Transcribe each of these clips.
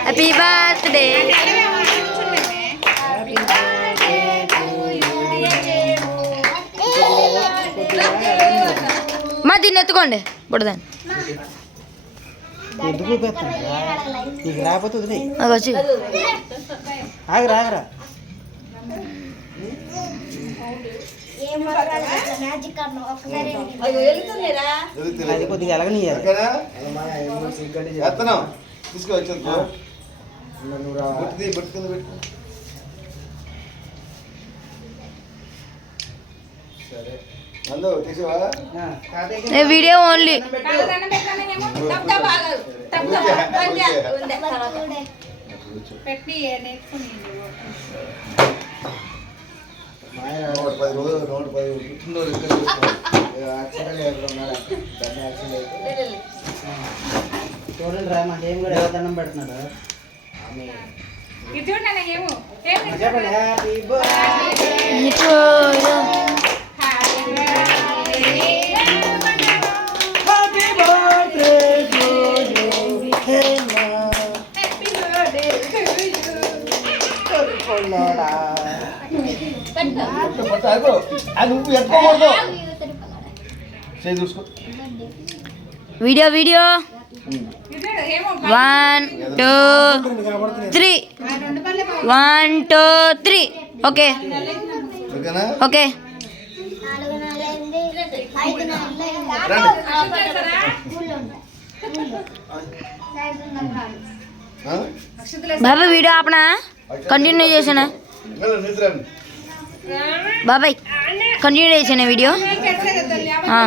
Happy birthday మా దీన్ని ఎత్తుకోండి బుడదాన్ని ఎందుకు చూపిస్తాను నీకు రాకపోతే వదిలే అది వచ్చి ఆగరా ఆగరా అది కొద్దిగా ఎలగనియ్యాలి ఎత్తనం. తీసుకో వచ్చేది బుట్టి బుట్టి కింద పెట్టు. సరే. నందు తీసావా ఏ ఓన్లీ నూట పది రోజులు నూట పది పుట్టినరోజు. యాక్సిడెంట్ ఎక్కడ ఉన్నాడు దాన్ని యాక్సిడెంట్ చూడండి ఏం కూడా దండం పెడుతున్నాడు చెప్పండి హ్యాపీ బర్త్డే అది నువ్వు ఎత్తుకోకూడదు చేయి చూసుకో video video. One two three one two three okay okay ఆ? బాబాయ్ వీడియో ఆపనా? కంటిన్యూ చేసానా. బాబాయ్ కంటిన్యూ చేసానా వీడియో ఆ.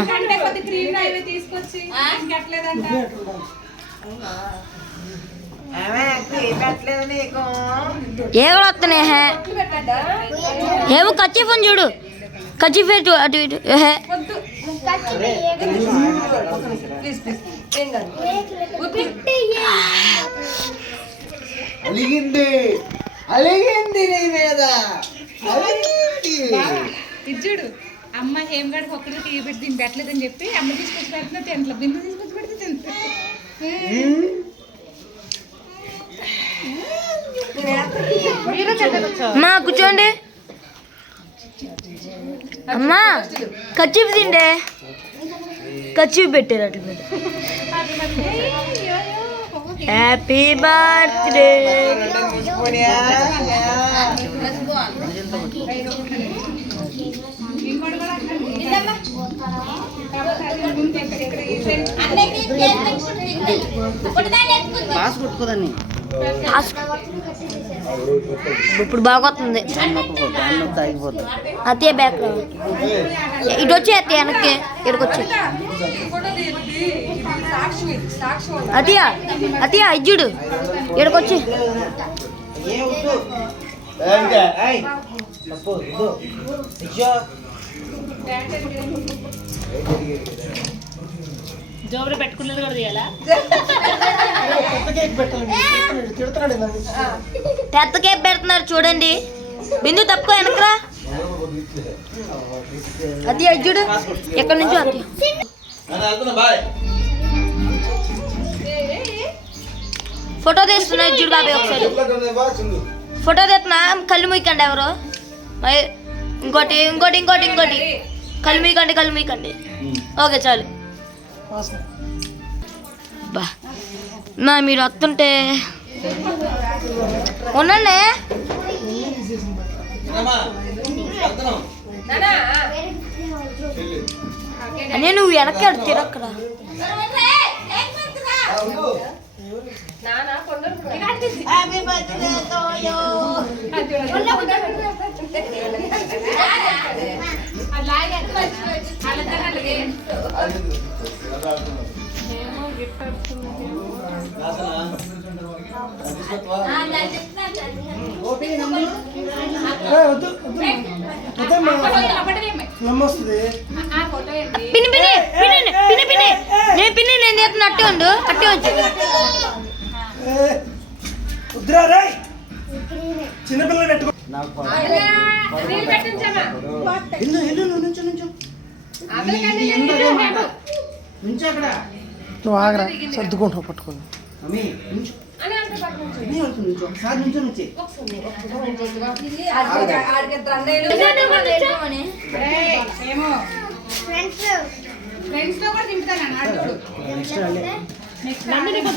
ఏ కూడా వస్తున్నాయి హే? ఏమో కచ్చి ఫోన్ చూడు. కచ్చి ఫేర్ చూ అటు ఇటు ఏహే అలిగింది. అలిగింది నీ మీద. ఇచ్చుడు అమ్మ ఏం గడికి ఒక్కడికి టీ పెట్టి దీన్ని పెట్టలేదని చెప్పి అమ్మ తీసుకొచ్చి పెడుతున్నా తింటలో బిందు తీసుకొచ్చి పెడితే తింటా అమ్మా కూర్చోండి. అమ్మా కచ్చిఫ్ తిండే. కచ్చిఫ్ పెట్టారు అట్ల మీద హ్యాపీ బర్త్డే పాస్ కొట్టుకోదాన్ని ఇప్పుడు తాగిపోతుంది అత్తయ్య బ్యాక్. ఇటు వచ్చి అత్తయ్య వెనక్కి ఇక్కడికి వచ్చి. అతియా అతియా ఇజ్జుడు ఇక్కడికి వచ్చి. తప్పు జోబులో పెట్టుకున్నది కూడా తీయాలా కేక్. పెద్ద కేప్ పెడుతున్నారు చూడండి. బిందు తప్పుకో వెనకరా అది అజ్జుడు ఎక్కడి నుంచో బాయ్. ఫోటో తీస్తున్నా ఇజ్జుడు బాబాయ్ ఒకసారి. ఫోటో తీస్తున్నా కళ్ళు మూయకండి ఎవరు. ఇంకోటి ఇంకోటి ఇంకోటి ఇంకోటి. కళ్ళు మూయకండి కళ్ళు మూయకండి. ఓకే చాలు. బా. నా మీరు వస్తుంటే ఉండండి. అనే నువ్వు వెనక్కి అడు తిరక్కరా ఆ, ఉండు. అది పిన్ని పిన్ని పిన్ని పిన్ని పిన్ని నేను పిన్ని నేను అట్టే ఉండు అట్టే ఉంచు చిన్నపిల్లలు పెట్టుకో ఇల్లు ఇల్లు నువ్వు ఆగరా సర్దుకుంటావు పట్టుకొని.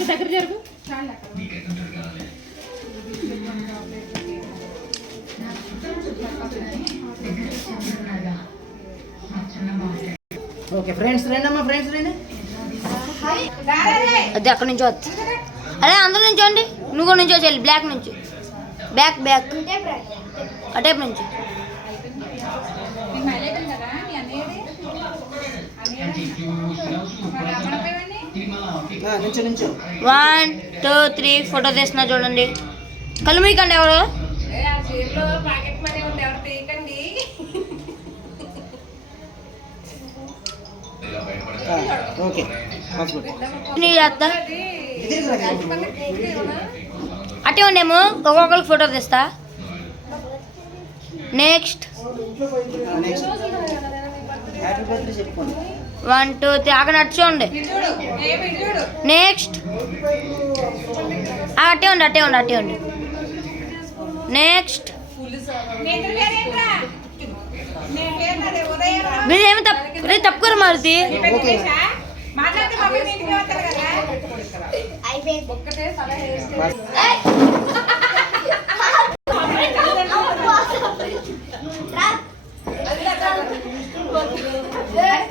దగ్గర జరుగు. చాలు ఓకే ఫ్రెండ్స్ రండి అమ్మా ఫ్రెండ్స్ రండి. అది అక్కడ నుంచి వద్దు. అదే అందరూ నుంచోండి నువ్వు కూడా నుంచో చెల్లి బ్లాక్ నుంచి. Back back. అటేపు నుంచి. నుంచో నుంచో. వన్ టూ త్రీ ఫోటో తీస్తున్నా చూడండి. కళ్ళు మీకండి ఎవరు? ఓకే అటే ఉండేమో ఒక్కొక్కరికి ఫోటో తీస్తా. నెక్స్ట్ వన్ టూ త్రీ అక్కడ నడుచుకోండి నెక్స్ట్ అట్టే ఉండి అట్టే ఉండి అట్టే ఉండి నెక్స్ట్ మీరేమి తప్పు రే తప్పుకోరు మారుతి. కదా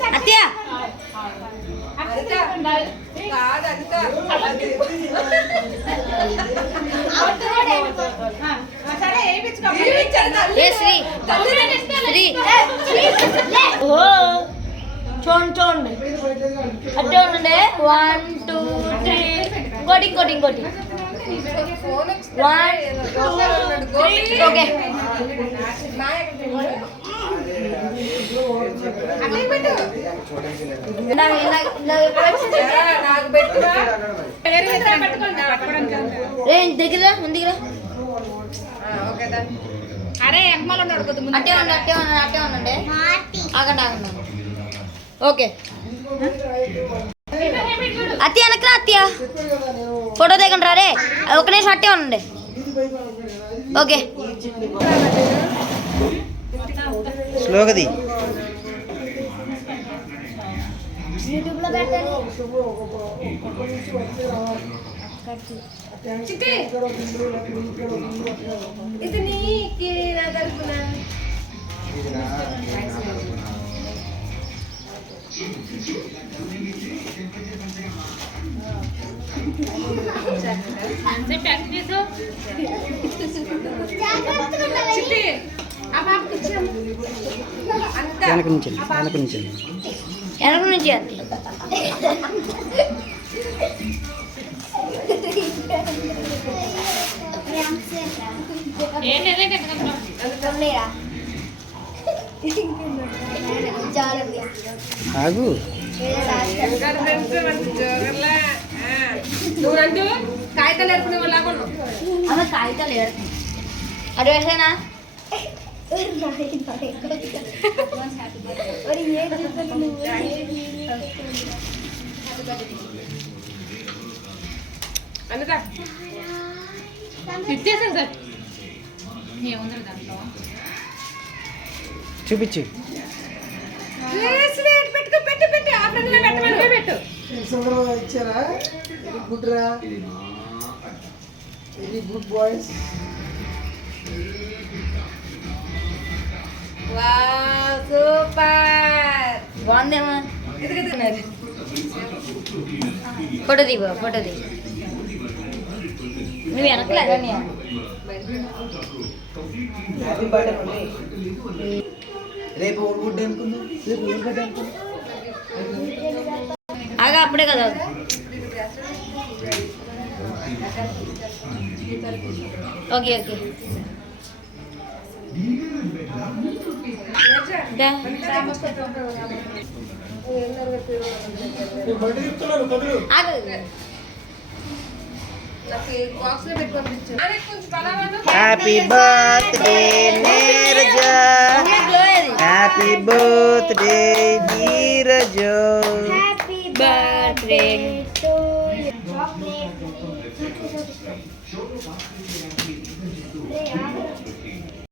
అత్తయ్య. కాదు చూడండి చూడండి అట్టే ఉండండి వన్ టూ త్రీ ఇంకోటి ఇంకోటి ఇంకోటి. వన్ టూ ఓకే దగ్గర ముందుగా అరే ఉన్నాడు కొద్ది అట్టే ఉండండి అట్టే ఉండండి అట్టే ఉండండి. ఆగండి ఆగండి ఓకే. అత్తయ్య వెనక్కి రా అత్తయ్య ఫోటో దిగండి రా ఒక నిమిషం అట్టే ఉండండి. ఓకే. స్లోగది ఇది నీకి నా తరపున. చిట్టి! ఆ పాపకి ఇచ్చాము. అంతా. వెనక నుంచి వెనక నుంచి. వెనక నుంచి ఆగు. నువ్వంటూ కాగితాలు ఏర్పడే వాళ్ళ ఉన్నావు. అమ్మ కాగితాలు అటు వేసేనా? సార్. చూపించు. ఇచ్చారా? గుడ్ రా. వెరీ గుడ్ బాయ్స్ సూపర్ బాగుందేమో ఫోటో దిగు ఫోటో దిగు. నువ్వు వెనకలేదా నీ. హ్యాపీ బర్త్డే మమ్మీ రేపు ఓన్ గుడ్ రేపు ఏం బర్త్డే ఆగా అప్పుడే కదా. Okay okay. ఆగు. హ్యాపీ బర్త్డే నీరజ గ్లో అది. Happy birthday Neeraja Happy birthday chocolate